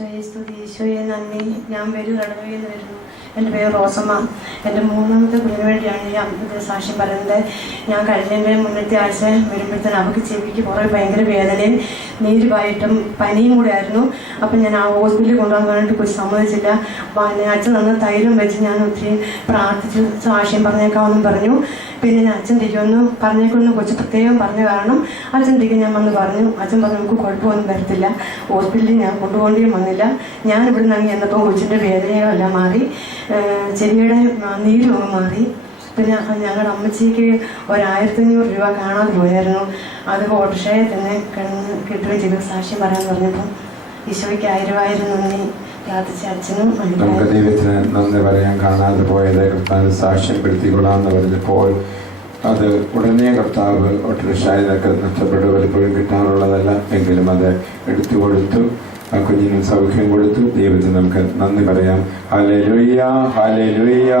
ഈശോയെ സ്തുതി, ഈശോയെ നന്ദി. ഞാൻ റണവയിൽ നിന്ന് വരുന്നു. എൻ്റെ പേര് റോസമ്മ. എൻ്റെ മൂന്നാമത്തെ കുഞ്ഞിന് വേണ്ടിയാണ് ഈ അമ്പത് സാക്ഷ്യം പറയുന്നത്. ഞാൻ കഴിഞ്ഞതിൻ്റെ മുന്നത്തെ ആഴ്ച വരുമ്പോഴത്തേന് അവൾക്ക് ചെവിക്ക് പുറകെ ഭയങ്കര വേദനയും നീരുമായിട്ടും പനിയും കൂടെ ആയിരുന്നു. അപ്പം ഞാൻ ആ ഹോസ്പിറ്റലിൽ കൊണ്ടുപോകാൻ വേണ്ടിയിട്ട് കുറിച്ച് സമ്മതിച്ചില്ല. അച്ഛൻ തന്ന തൈലം വെച്ച് ഞാൻ ഒത്തിരി പ്രാർത്ഥിച്ച് സാക്ഷ്യം പറഞ്ഞേക്കാമെന്നും പറഞ്ഞു. പിന്നെ ഞാൻ അച്ഛൻ തിരികൊന്ന് പറഞ്ഞേക്കൊന്ന് കൊച്ചു പ്രത്യേകം പറഞ്ഞ കാരണം അച്ഛൻ തിരികെ ഞാൻ വന്ന് പറഞ്ഞു. അച്ഛൻ പറഞ്ഞു നമുക്ക് കുഴപ്പമൊന്നും വരത്തില്ല, ഹോസ്പിറ്റലിൽ ഞാൻ കൊണ്ടുപോകേണ്ടിയും വന്നില്ല. ഞാൻ ഇവിടെ നിന്ന് എന്നപ്പോൾ കൊച്ചിൻ്റെ വേദനകളെല്ലാം മാറി, ചെവിയുടെ നീരും മാറി. പിന്നെ ഞങ്ങളുടെ അമ്മച്ചിക്ക് 1500 രൂപ കാണാതെ പോയായിരുന്നു. അത് ഓട്ടോറിക്ഷയിൽ തന്നെ കിട്ടുകയും ചെയ്തു. സാക്ഷ്യം പറയാൻ പറഞ്ഞപ്പോൾ ഈശോയ്ക്ക് 1000 നന്ദി പ്രാർത്ഥിച്ച അച്ഛനും. നമുക്ക് ദൈവത്തിന് നന്ദി പറയാൻ. കാണാതെ പോയത് കർത്താവ് സാക്ഷ്യപ്പെടുത്തിക്കൊള്ളാന്ന് പറഞ്ഞപ്പോൾ അത് ഉടനെ കർത്താവ് ഓട്ടോറിക്ഷയിലൊക്കെ നഷ്ടപ്പെട്ട് പലപ്പോഴും കിട്ടാറുള്ളതല്ല, എങ്കിലും അത് എടുത്തു കൊടുത്തു. ആ കുഞ്ഞിന് സൗഖ്യം കൊടുത്തു. ദൈവത്തിന് നമുക്ക് നന്ദി പറയാം. Hallelujah, hallelujah.